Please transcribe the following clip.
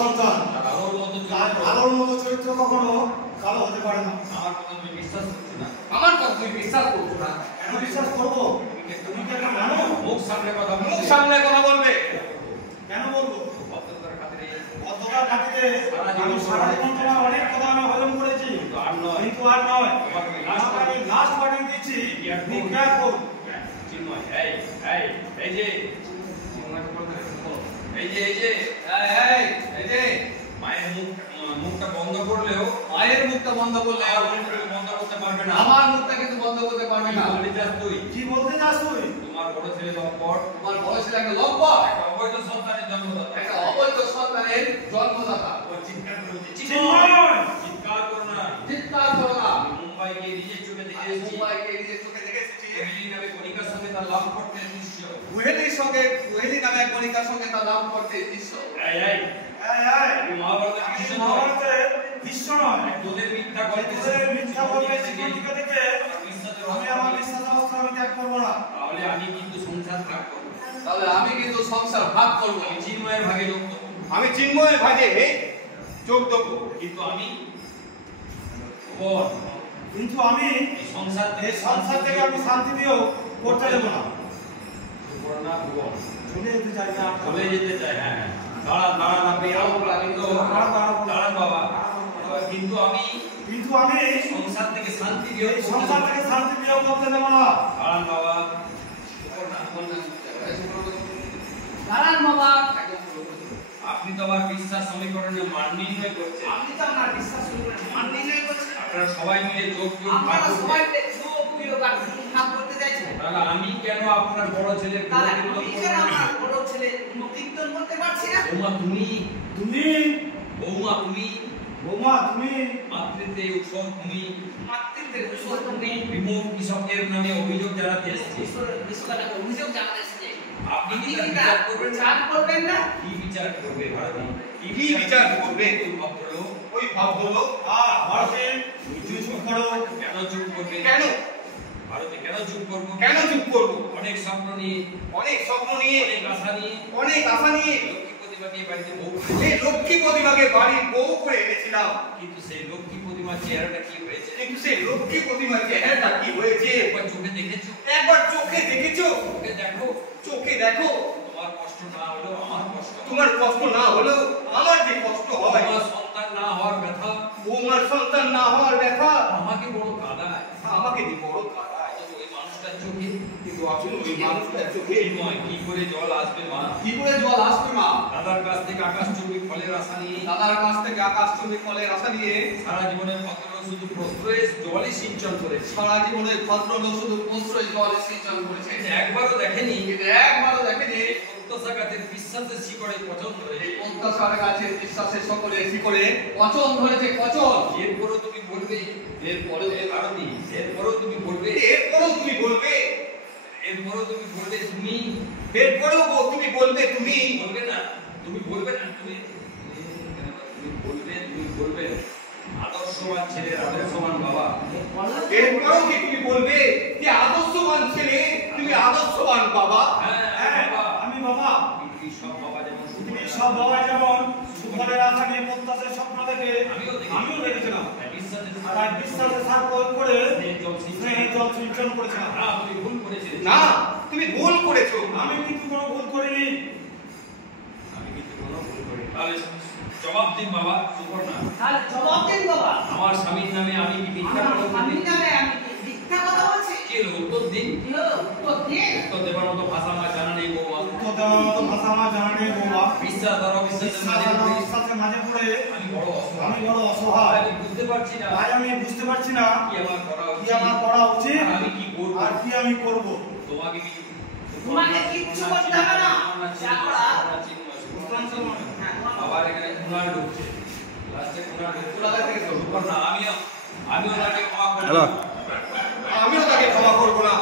সন্তান। আলোর মতো চরিত্র কখনো কালো হতে পারে না। আমার কথা তুমি বিশ্বাস করছো না? আমার কথা তুমি বিশ্বাস করছো না? কেন বিশ্বাস করবো? তুমি কি একটা মানো? মুখ সামনে কথা বলবে। মুখ সামনে কথা বলবে। কেন বলবো? ভদ্রতার খাতিরে অন্ধকার খাতিরে আমি সারা জীবন তোমার অনেক কথা আমি হজম করেছি, কিন্তু আর নয়। আমি লাস্ট ওয়ার্নিং দিচ্ছি, বি কেয়ারফুল। চিন্ময়, এই যে মায়ের মুখটা বন্ধ করলেও মায়ের মুখটা বন্ধ করলে বন্ধ করতে পারবে না। আমার মুখটা কিন্তু বন্ধ করতে পারবে না। কি বলতে চাস তুই? তোমার বড় ছেলে লম্পট, তোমার বড় ছেলে একটা লম্বা, একটা অবৈধ সন্তানের জন্মদাতা, একটা অবৈধ সন্তানের জন্মদাতা। ও চিৎকার করছে, চিন্ময়! চিৎকার করো না, চিৎকার করো না। মুম্বাই গিয়ে নিজের চোখে দেখে আমি এসেছি, মুম্বাইকে নিজের চোখে দেখেছি। কোহেলি নামে কণিকার সঙ্গে তার লম্পটের দৃশ্য। কোহেলি নামে কণিকার সঙ্গে তার নাম করতে দৃশ্য। তুমি মহাভারতের আমি কৃষ্ণ নয়, মহাভারতের বিশ্ব নয়। তোদের মিথ্যা গল্পে তোদের মিথ্যা গল্পের জীবনীকে দেখে বিশ্বাসের আমি আমার বিশ্বাস অবস্থা আমি ত্যাগ করবো না। তাহলে আমি কিন্তু সংসার ভাগ করবো, তাহলে আমি কিন্তু সংসার ভাগ করবো। আমি চিন্ময়ের ভাগে যোগ দেবো, আমি চিন্ময়ের ভাগে যোগ দেবো। কিন্তু আমি এই এই সংসার থেকে আমি শান্তি দিয়েও করতে দেবো না। চলে যেতে চাই না। চলে যেতে চাই। হ্যাঁ, দাঁড়ান আপনি দাঁড়ান বাবা। কিন্তু আমি সংসার থেকে শান্তি দিয়েও করতে দেবো না। দাঁড়ান বাবা। দাঁড়ান বাবা। আপনি তো আমার বিশ্বাস সমীকরণে মান নির্ণয় করছেন। আপনি তো আমার বিশ্বাস মান নির্ণয় করছেন। আপনারা সবাই মিলে যোগ আপনারা সবাই যোগ বিয়োগ আর ভাগ করতে চাইছেন। তাহলে আমি কেন আপনার বড় ছেলের তাহলে আমি কেন আমার বড় ছেলে কীর্তন করতে পারছি না? বৌমা তুমি মাতৃত্বে উৎসব তুমি মাতৃত্বের উৎসব তুমি বিমুখ কৃষকের নামে অভিযোগ জানাতে এসেছি। বিশ্বকাপে অভিযোগ জানাতে এসেছে। আপনি কি বিচার করবেন না? কি বিচার করবে ভারতী? কি বিচার করবে? ওই ভদ্রলোক ভারতে তুই চুপ করো। কেন চুপ করবে? কেন ভারতে কেন চুপ করবো? কেন চুপ করবো? অনেক স্বপ্ন নিয়ে, অনেক স্বপ্ন নিয়ে, অনেক আশা নিয়ে লক্ষ্মী প্রতিমাকে বাড়ির বউ করে এনেছিলাম। কিন্তু সেই লক্ষ্মী প্রতিমার চেহারাটা কি হয়েছে? একবার চোখে দেখেছো? চোখে দেখো। তোমার কষ্ট না হলেও আমার কষ্ট। তোমার কষ্ট না হলেও আমার যে কষ্ট হয়। তোমার সন্তান না হওয়ার ব্যথা, তোমার সন্তান না হওয়ার ব্যথা আমাকে বড় কাঁদায়। আমাকে দিয়ে বড় কাঁদায়। ওই মানুষটার চোখে কিন্তু আসলে ওই মানুষটার চোখে কি করে জল আসবে মা? কি করে জল আসবে মা? দাদার কাছ থেকে আকাশচুম্বী ফলের আশা নিয়ে, সারা জীবনের ভদ্রলোক শুধু প্রশ্রয়ে জলই সিঞ্চন করেছে। একবারও দেখেনি প্রত্যাশাঘাতের বিশ্বাসের শিকড়ে পচন ধরেছে। এরপরও তুমি বলবে, এরপরও তুমি বলবে তুমি বলবে না, তুমি বলবে আদর্শবান ছেলের আদর্শবান বাবা। এরপরেও কি তুমি বলবে যে আদর্শবান ছেলে তুমি আদর্শবান বাবা? আমি বাবা। পৃথিবীর সব বাবা যেমন সুফলের আশা নিয়ে প্রত্যাশার স্বপ্ন দেখে আমিও দেখেছিলাম। তাই বিশ্বাসের সার প্রয়োগ করে স্নেহের জল সিঞ্চন করেছিলাম। না, তুমি ভুল করেছো। আমি কিন্তু কোনো ভুল করিনি। তাহলে জবাব দিন বাবা। সুপর্ণা, তাহলে জবাব দিন বাবা। আমার স্বামীর নামে আমি কি মিথ্যা কথা বলছি? আমি জানি আমি মিথ্যা কথা বলছি। কি হলো? উত্তর দিন। কি হলো? উত্তর দিন। উত্তর দেবার মতো ভাষা আমার জানা নেই বৌমা। উত্তর দেওয়ার মতো ভাষা আমার জানা নেই বৌমা। বিশ্বাস আর অবিশ্বাসের মাঝে পড়ে আমি বড় অসহায়। আমি বুঝতে পারছি না কি আমার করা উচিত, আমি কি করব আর কি আমি করব। তোমাকে কিচ্ছু করতে হবে না। যা করা আবার এখানে কুনাল ঢুকছে, লাস্টে কুনাল ঢুকছে না। আমি ওনাকে ক্ষমা করব না। আমিও তাকে ক্ষমা করব না।